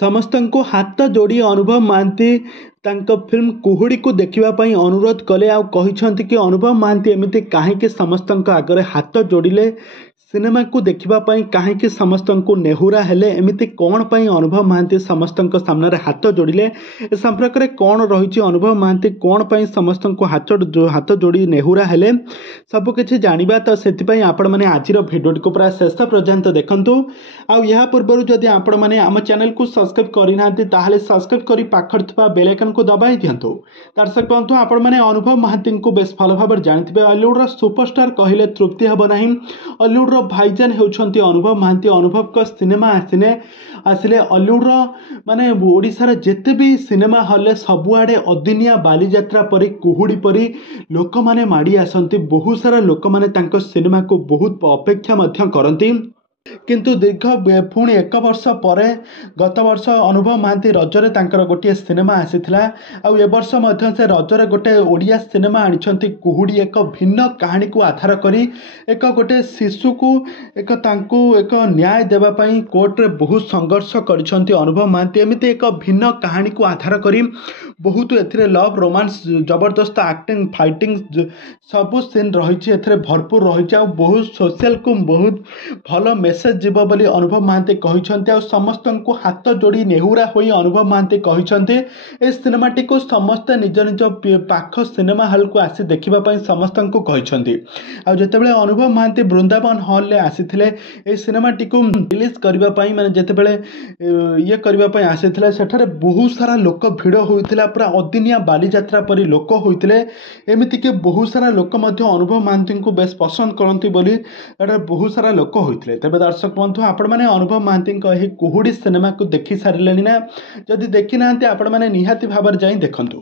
ସମସ୍ତଙ୍କୁ ହାତ ଯୋଡ଼ି ଅନୁଭବ ମହାନ୍ତି ତାଙ୍କ ଫିଲ୍ମ କୁହୁଡ଼ିକୁ ଦେଖିବା ପାଇଁ ଅନୁରୋଧ କଲେ ଆଉ କହିଛନ୍ତି କି ଅନୁଭବ ମହାନ୍ତି ଏମିତି କାହିଁକି ସମସ୍ତଙ୍କ ଆଗରେ ହାତ ଯୋଡ଼ିଲେ ସିନେମାକୁ ଦେଖିବା ପାଇଁ କାହିଁକି ସମସ୍ତଙ୍କୁ ନେହୁରା ହେଲେ ଏମିତି କ'ଣ ପାଇଁ ଅନୁଭବ ମହାନ୍ତି ସମସ୍ତଙ୍କ ସାମ୍ନାରେ ହାତ ଯୋଡ଼ିଲେ ଏ ସମ୍ପର୍କରେ କ'ଣ ରହିଛି ଅନୁଭବ ମହାନ୍ତି କ'ଣ ପାଇଁ ସମସ୍ତଙ୍କୁ ହାତ ଯୋଡ଼ି ନେହୁରା ହେଲେ ସବୁକିଛି ଜାଣିବା ତ ସେଥିପାଇଁ ଆପଣମାନେ ଆଜିର ଭିଡ଼ିଓଟିକୁ ପୁରା ଶେଷ ପର୍ଯ୍ୟନ୍ତ ଦେଖନ୍ତୁ ଆଉ ଏହା ପୂର୍ବରୁ ଯଦି ଆପଣମାନେ ଆମ ଚ୍ୟାନେଲକୁ ସବସ୍କ୍ରାଇବ୍ କରିନାହାନ୍ତି ତାହେଲେ ସବସ୍କ୍ରାଇବ୍ କରି ପାଖରେ ଥିବା ବେଲ୍ ଆଇକନକୁ ଦବାଇ ଦିଅନ୍ତୁ। ଦର୍ଶକ ବନ୍ଧୁ ଆପଣମାନେ ଅନୁଭବ ମହାନ୍ତିଙ୍କୁ ବେଶ ଭଲ ଭାବରେ ଜାଣିଥିବେ ଅଲିଉଡ଼ର ସୁପରଷ୍ଟାର କହିଲେ ତୃପ୍ତି ହେବ ନାହିଁ। ଅଲିଉଡ଼ର ଭାଇଜାନ ହେଉଛନ୍ତି ଅନୁଭବ ମହାନ୍ତି। ଅନୁଭବଙ୍କ ସିନେମା ଆସିଲେ ଅଲିଉଡ଼ର ମାନେ ଓଡ଼ିଶାର ଯେତେ ବି ସିନେମା ହଲ୍ରେ ସବୁଆଡ଼େ ଅଦିନିଆ ବାଲିଯାତ୍ରା ପରି କୁହୁଡ଼ି ପରି ଲୋକମାନେ ମାଡ଼ି ଆସନ୍ତି। ବହୁତ ସାରା ଲୋକମାନେ ତାଙ୍କ ସିନେମାକୁ ବହୁତ ଅପେକ୍ଷା ମଧ୍ୟ କରନ୍ତି। କିନ୍ତୁ ଦୀର୍ଘ ପୁଣି 1 ବର୍ଷ ପରେ ଗତ ବର୍ଷ ଅନୁଭବ ମହାନ୍ତି ରଜରେ ତାଙ୍କର ଗୋଟିଏ ସିନେମା ଆସିଥିଲା ଆଉ ଏ ବର୍ଷ ମଧ୍ୟ ସେ ରଜରେ ଗୋଟେ ଓଡ଼ିଆ ସିନେମା ଆଣିଛନ୍ତି କୁହୁଡ଼ି ଏକ ଭିନ୍ନ କାହାଣୀକୁ ଆଧାର କରି ଗୋଟେ ଶିଶୁକୁ ତାଙ୍କୁ ଏକ ନ୍ୟାୟ ଦେବା ପାଇଁ କୋର୍ଟରେ ବହୁତ ସଂଘର୍ଷ କରିଛନ୍ତି ଅନୁଭବ ମହାନ୍ତି। ଏମିତି ଏକ ଭିନ୍ନ କାହାଣୀକୁ ଆଧାର କରି ବହୁତ ଏଥିରେ ଲଭ୍ ରୋମାନ୍ସ ଜବରଦସ୍ତ ଆକ୍ଟିଂ ଫାଇଟିଂ ସବୁ ସିନ୍ ରହିଛି ଏଥିରେ ଭରପୁର ରହିଛି ଆଉ ବହୁତ ସୋସିଆଲକୁ ବହୁତ ଭଲ ମେସେଜ ଯିବ ବୋଲି ଅନୁଭବ ମହାନ୍ତି କହିଛନ୍ତି ଆଉ ସମସ୍ତଙ୍କୁ ହାତ ଯୋଡ଼ି ନେହୁରା ହୋଇ ଅନୁଭବ ମହାନ୍ତି କହିଛନ୍ତି ଏ ସିନେମାଟିକୁ ସମସ୍ତେ ନିଜ ନିଜ ପାଖ ସିନେମା ହଲ୍କୁ ଆସି ଦେଖିବା ପାଇଁ ସମସ୍ତଙ୍କୁ କହିଛନ୍ତି। ଆଉ ଯେତେବେଳେ ଅନୁଭବ ମହାନ୍ତି ବୃନ୍ଦାବନ ହଲ୍ରେ ଆସିଥିଲେ এই ସିନେମାଟିକୁ ରିଲିଜ୍ କରିବା ପାଇଁ ମାନେ ଯେତେବେଳେ କରିବା ପାଇଁ ଆସିଥିଲେ ସେଠାରେ ବହୁତ ସାରା ଲୋକ ଭିଡ଼ ହୋଇଥିଲା ପୁରା ଅଦିନିଆ ବାଲିଯାତ୍ରା ପରି ଲୋକ ହୋଇଥିଲେ। ଏମିତିକି ବହୁତ ସାରା ଲୋକ ମଧ୍ୟ ଅନୁଭବ ମହାନ୍ତିଙ୍କୁ ବେଶ ପସନ୍ଦ କରନ୍ତି ବୋଲି ଏଠାରେ ବହୁତ ସାରା ଲୋକ ହୋଇଥିଲେ। ତେବେ ଦର୍ଶକ ବନ୍ଧୁ ଆପଣମାନେ ଅନୁଭବ ମହାନ୍ତିଙ୍କ ଏହି କୁହୁଡ଼ି ସିନେମାକୁ ଦେଖି ସାରିଲେଣି ନା? ଯଦି ଦେଖିନାହାନ୍ତି ଆପଣମାନେ ନିହାତି ଭାବରେ ଯାଇ ଦେଖନ୍ତୁ।